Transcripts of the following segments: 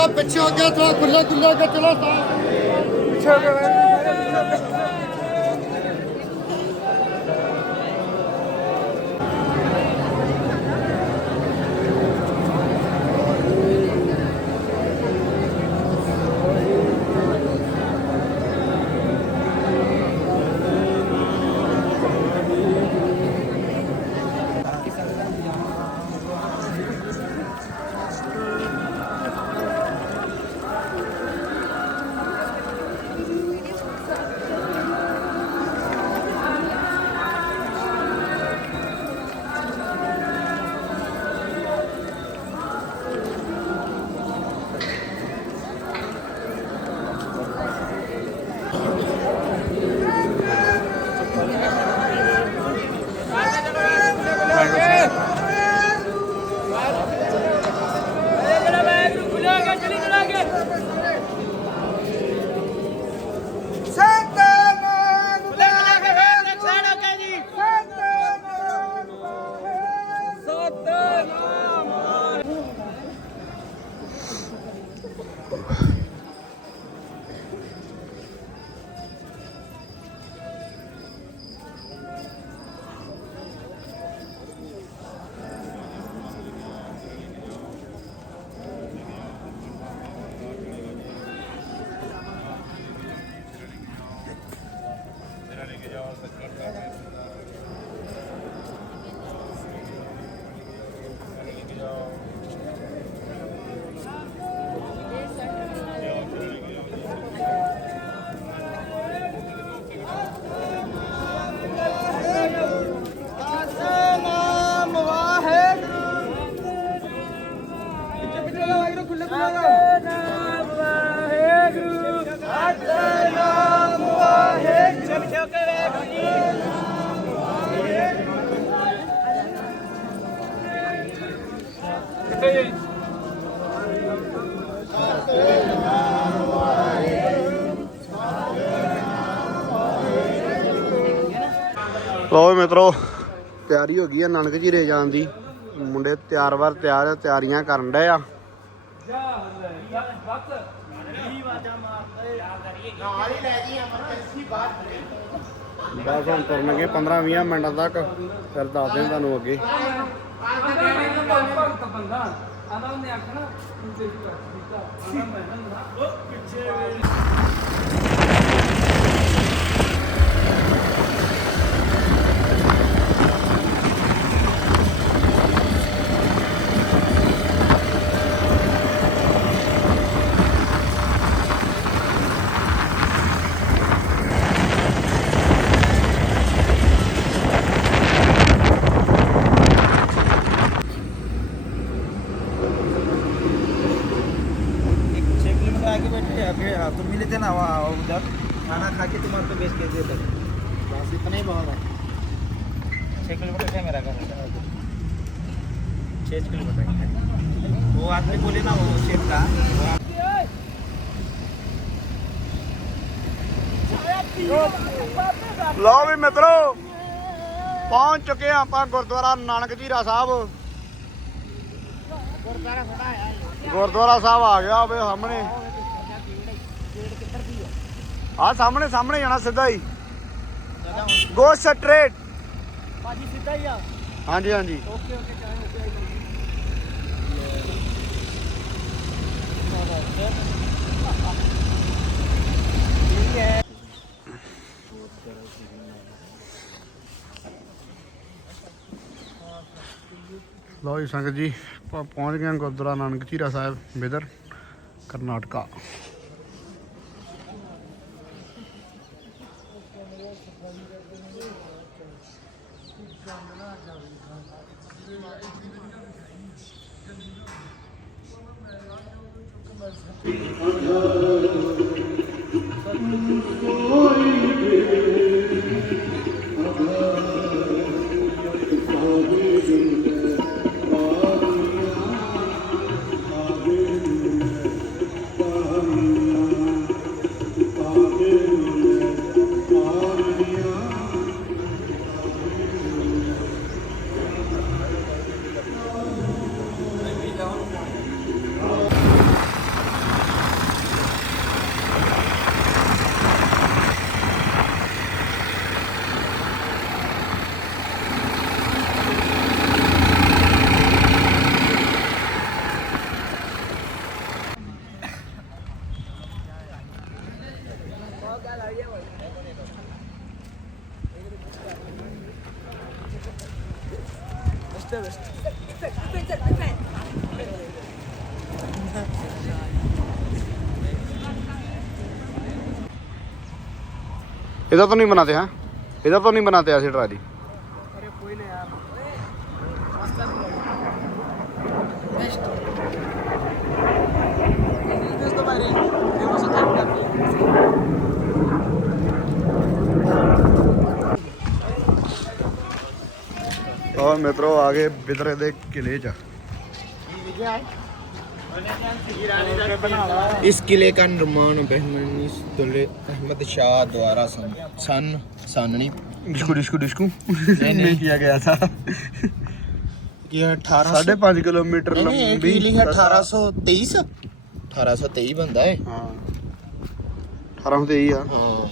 ਬਾਬਾ ਪਿੱਛੇ ਅੱਗੇ ਥੋੜਾ ਖੁੱਲਾ ਖੁੱਲਾ ਅੱਗੇ ਚਲੋ ਤਾਂ ਪਿੱਛੇ ਅੱਗੇ ਲੋ ਵੀ ਮਿੱਤਰੋ। ਤਿਆਰੀ ਹੋ ਗਈ ਆ ਨਾਨਕ ਜੀਰੇ ਜਾਣ ਦੀ। ਮੁੰਡੇ ਤਿਆਰ ਵਾਰ ਤਿਆਰ ਆ, ਤਿਆਰੀਆਂ ਕਰਨ ਡਏ ਆ। ਬਸ ਹੁਣ ਤੁਰਨਗੇ 15 20 ਮਿੰਟਾਂ ਤੱਕ ਫਿਰ ਦੱਸ ਦੇ ਤੁਹਾਨੂੰ ਅੱਗੇ। ਪਿੱਛੇ हाँ, तुम मिले थे ना वहाँ उधर खाना खा के तुम्हारे पे बेच के दे तक ਬਸ ਇਤਨਾ ਹੀ ਬਹੁਤ ਹੈ छः किलोमीटर है मेरा घर छः किलोमीटर वो आदमी बोले ना वो शेफ का वो ਲਓ ਵੀ ਮਿੱਤਰੋ ਪਹੁੰਚ ਚੁੱਕੇ ਆ ਆਪਾਂ ਗੁਰਦੁਆਰਾ ਨਾਨਕ ਜੀਰਾ ਸਾਹਿਬ ਗੁਰਦੁਆਰਾ ਸਾਹਿਬ ਆ ਗਿਆ ਵੇ ਸਾਹਮਣੇ आ सामने सामने जाना सीधा ही गो स्ट्रेट पाजी सीधा ही आ हाँ जी हाँ जी ओके ओके चाहे ओके लो जी संगत जी पहुँच गए गुरद्वारा नानक झीरा साहब बिदर करनाटका Thank you. इधर तो नहीं बनाते हैं इधर तो नहीं बनाते ऐसी ट्राली और मित्रों आगे बिदरे दे किले च इस किले का निर्माण बहमनी अहमद शाह द्वारा सन सन सननी। डिस्कू डिस्कू डिस्कू। नहीं। किया गया था। ये अठारह साढ़े पाँच किलोमीटर लंबी किले अठारह सौ तेईस। अठारह सौ तेईस बंदा है। हाँ। अठारह सौ तेई आ हाँ।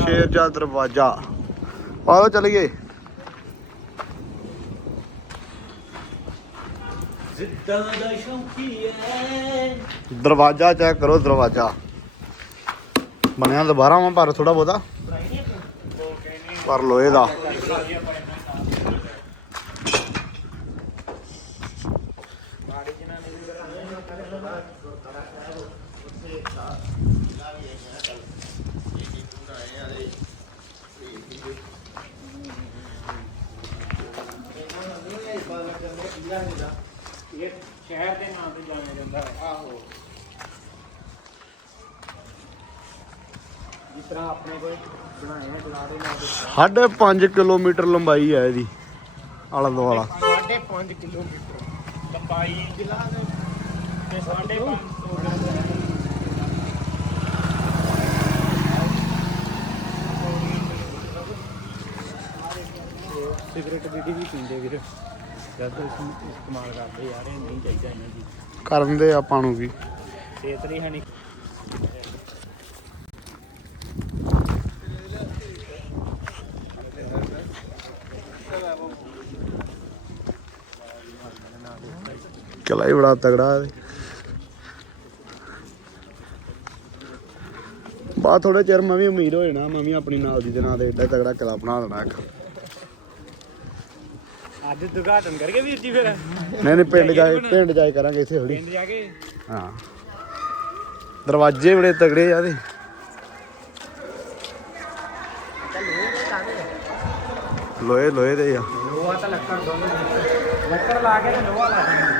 शेर जा दरवाज़ा। आओ ਦਰਵਾਜ਼ਾ ਚੈੱਕ ਕਰੋ ਦਰਵਾਜ਼ਾ। ਬਣਿਆ ਦੁਬਾਰਾ ਵਾਂ ਪਰ ਥੋੜਾ ਬਹੁਤਾ। ਪਰ ਲੋਹੇ ਦਾ। ਤਰ੍ਹਾਂ ਆਪਣੇ ਕੋਲ ਬਣਾਏ ਨੇ ਗਲਾੜੇ ਨਾਲ ਸਾਢੇ 5 ਕਿਲੋਮੀਟਰ ਲੰਬਾਈ ਹੈ ਇਹਦੀ ਆਲਾ ਦੁਆਲਾ। 5.5 ਕਿਲੋਮੀਟਰ। ਲੰਬਾਈ ਜ਼ਿਲ੍ਹਾ ਦੇ ਤੇ 5.5 ਸਿਗਰਟ ਬੀੜੀ ਵੀ ਪੀਂਦੇ ਵੀਰ। ਜਦ ਇਸ ਇਸਤੇਮਾਲ ਕਰਦੇ ਯਾਰ ਇਹ ਨਹੀਂ ਚਾਹੀਦਾ ਇਹਨਾਂ ਦੀ। ਕਰਨ ਦੇ ਆਪਾਂ ਨੂੰ ਵੀ। ਸਿਹਤ ਲਈ ਹਾਨੀ ਕਿਲਾ ਹੀ ਬੜਾ ਤਗੜਾ ਹੈ। ਬਾ ਥੋੜੇ ਚਿਰ ਮੈਂ ਵੀ ਉਮੀਦ ਹੋ ਜਾਣਾ ਮੈਂ ਵੀ ਆਪਣੀ ਨਾਲ ਦੀ ਦੇ ਨਾਂ ਤੇ ਤਗੜਾ ਕਿਲਾ ਬਣਾ ਦੇਣਾ ਇੱਕ। ਅੱਜ ਉਦਘਾਟਨ ਕਰਕੇ ਵੀਰ ਜੀ ਫਿਰ? ਨਹੀਂ ਨਹੀਂ ਪਿੰਡ ਜਾ ਕੇ ਪਿੰਡ ਜਾ ਕੇ ਕਰਾਂਗੇ ਇੱਥੇ ਥੋੜੀ ਪਿੰਡ ਜਾ ਕੇ ਹਾਂ। ਦਰਵਾਜ਼ੇ ਬੜੇ ਤਗੜੇ ਆ ਇਹਦੇ। ਲੋਹੇ ਲੋਹੇ ਦੇ ਆ। ਲੋਹਾ ਤਾਂ ਲੱਕੜ ਦੋਨੋਂ ਲੱਕੜ ਲਾ ਕੇ ਤੇ ਲੋਹਾ ਲਾ ਦੇਣਾ।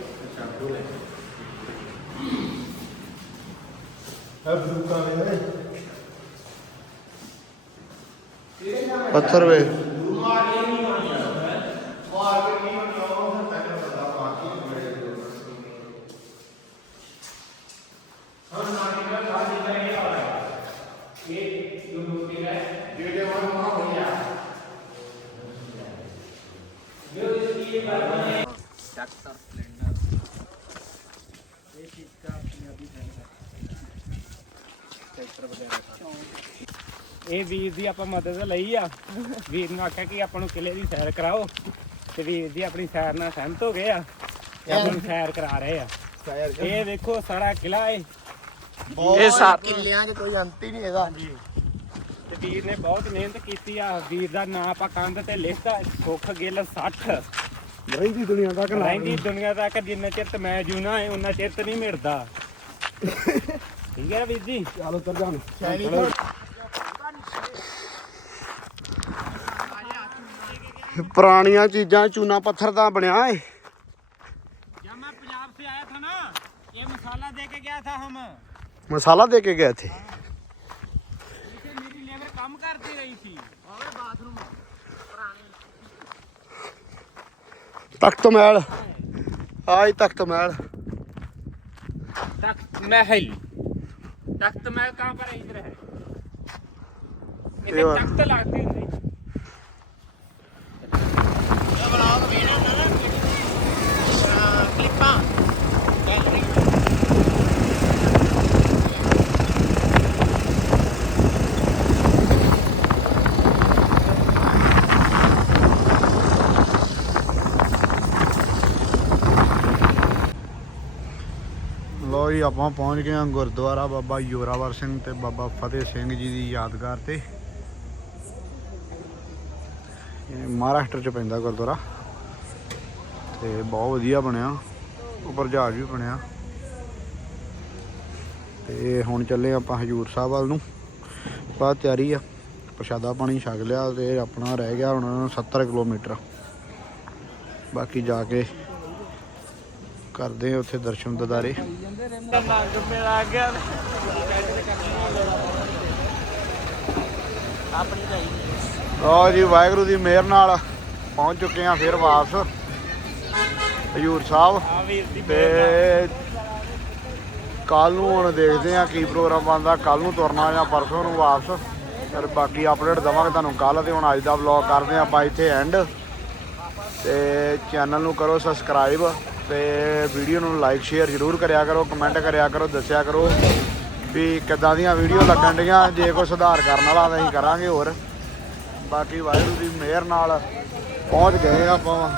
ਆਪਾਂ ਬਣਾ ਕਿਉਂ ਪੱਥਰ ਵੇ। ਇਹ ਵੀਰ ਦੀ ਆਪਾਂ ਮਦਦ ਲਈ ਆ। ਵੀਰ ਨੂੰ ਆਖਿਆ ਕਿ ਆਪਾਂ ਨੂੰ ਕਿਲੇ ਦੀ ਸੈਰ ਕਰਾਓ। ਤੇ ਵੀਰ ਦੀ ਆਪਣੀ ਸੈਰ ਨਾਲ ਸਹਿਮਤ ਹੋ ਗਏ ਆ ਤੇ ਆਪਾਂ ਨੂੰ ਸੈਰ ਕਰਾ ਰਹੇ ਆ। ਇਹ ਵੇਖੋ ਸਾਡਾ ਕਿਲਾ ਏ। ਇਹ ਸਾਰ ਕਿੱਲਿਆਂ 'ਚ ਕੋਈ ਅੰਤ ਹੀ ਨਹੀਂ ਇਹਦਾ ਤੇ ਵੀਰ ਨੇ ਬਹੁਤ ਮਿਹਨਤ ਕੀਤੀ ਆ। ਵੀਰ ਦਾ ਨਾਂ ਆਪਾਂ ਕੰਧ ਤੇ ਲਿਖਤਾ ਸੁੱਖ ਗਿੱਲ 60 ਰਹਿੰਦੀ ਦੁਨੀਆ ਤੱਕ ਰਹਿੰਦੀ ਦੁਨੀਆ ਤੱਕ ਜਿੰਨਾ ਚਿਰ ਤੇ ਮੈਂ ਜੂਨਾ ਹੈ ਉਹਨਾਂ ਚਿਰ ਤੇ ਨਹੀਂ ਮਿਟਦਾ। ਠੀਕ ਹੈ ਵੀਰ ਜੀ? ਚਲ ਉਤਰ ਜਾ ਹੁਣ। ਸ਼ੈਣੀ ਪੁਰਾਣੀਆਂ ਚੀਜ਼ਾਂ ਚੂਨਾ ਪੱਥਰ ਦਾ ਬਣਿਆ ਏ। ਜਦ ਮੈਂ ਪੰਜਾਬ ਸੇ ਆਇਆ ਥਾ ਨਾ ਇਹ ਮਸਾਲਾ ਦੇ ਕੇ ਗਿਆ ਥਾ ਹਮ। ਮਸਾਲਾ ਦੇ ਕੇ ਗਏ ਥੇ ਤਖਤ ਮਹਿਲ। ਆਈ ਤਖਤ ਮਹਿਲ। ਤਖਤ ਮਹਿਲ। तख्त महल कहाँ पर है इधर है ये इधर वाला। तख्त लगती हुई ਲੋ ਜੀ ਆਪਾਂ ਪਹੁੰਚ ਗਏ ਹਾਂ ਗੁਰਦੁਆਰਾ ਬਾਬਾ ਯੋਰਾਵਰ ਸਿੰਘ ਤੇ ਬਾਬਾ ਫਤਿਹ ਸਿੰਘ ਜੀ ਦੀ ਯਾਦਗਾਰ ਤੇ। ਇਹ ਮਹਾਰਾਸ਼ਟਰ ਚ ਪੈਂਦਾ ਗੁਰਦੁਆਰਾ। ਤੇ ਬਹੁਤ ਵਧੀਆ ਬਣਿਆ। ਉੱਪਰ ਜਹਾਜ਼ ਵੀ ਬਣਿਆ। ਤੇ ਹੁਣ ਚੱਲੇ ਆਪਾਂ ਹਜੂਰ ਸਾਹਿਬ ਵੱਲ ਨੂੰ। ਬਾਅਦ ਤਿਆਰੀ ਆ। ਪ੍ਰਸ਼ਾਦਾ ਪਾਣੀ ਛਕ ਲਿਆ ਤੇ ਆਪਣਾ ਰਹਿ ਗਿਆ ਹੁਣ 70 ਕਿਲੋਮੀਟਰ। ਬਾਕੀ ਜਾ ਕੇ ਕਰਦੇ ਆ ਉੱਥੇ ਦਰਸ਼ਨ ਦਦਾਰੇ। ਲਓ ਜੀ, ਵਾਹਿਗੁਰੂ ਦੀ ਮਿਹਰ ਨਾਲ ਪਹੁੰਚ ਚੁੱਕੇ ਆ ਫਿਰ ਵਾਪਸ, ਹਜੂਰ ਸਾਹਿਬ। ਤੇ ਕੱਲ ਨੂੰ ਹੁਣ ਦੇਖਦੇ ਆ ਕੀ ਪ੍ਰੋਗਰਾਮ ਆਉਂਦਾ ਕੱਲ ਨੂੰ ਤੁਰਨਾ ਜਾਂ ਪਰਸੋਂ ਨੂੰ ਵਾਪਸ। ਪਰ ਬਾਕੀ ਅਪਡੇਟ ਦਵਾਂਗੇ ਤੁਹਾਨੂੰ ਕੱਲ ਤੇ ਹੁਣ ਅੱਜ ਦਾ ਵਲੌਗ ਕਰਦੇ ਆ ਆਪਾਂ ਇੱਥੇ ਐਂਡ ਤੇ ਚੈਨਲ ਨੂੰ ਕਰੋ ਸਬਸਕ੍ਰਾਈਬ ਤੇ ਵੀਡੀਓ ਨੂੰ ਲਾਈਕ ਸ਼ੇਅਰ ਜ਼ਰੂਰ ਕਰਿਆ ਕਰੋ ਕਮੈਂਟ ਕਰਿਆ ਕਰੋ, ਦੱਸਿਆ ਕਰੋ ਵੀ ਕਿੱਦਾਂ ਦੀਆਂ ਵੀਡੀਓ ਲੱਗਣ ਡੀਆਂ ਜੇ ਕੋਈ ਸੁਧਾਰ ਕਰਨ ਵਾਲਾ ਤਾਂ ਅਸੀਂ ਕਰਾਂਗੇ ਹੋਰ। ਬਾਕੀ ਵਾਹਿਗੁਰੂ ਦੀ ਮਿਹਰ ਨਾਲ ਪਹੁੰਚ ਗਏ ਆਪਾਂ।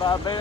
ਬਾਬੇ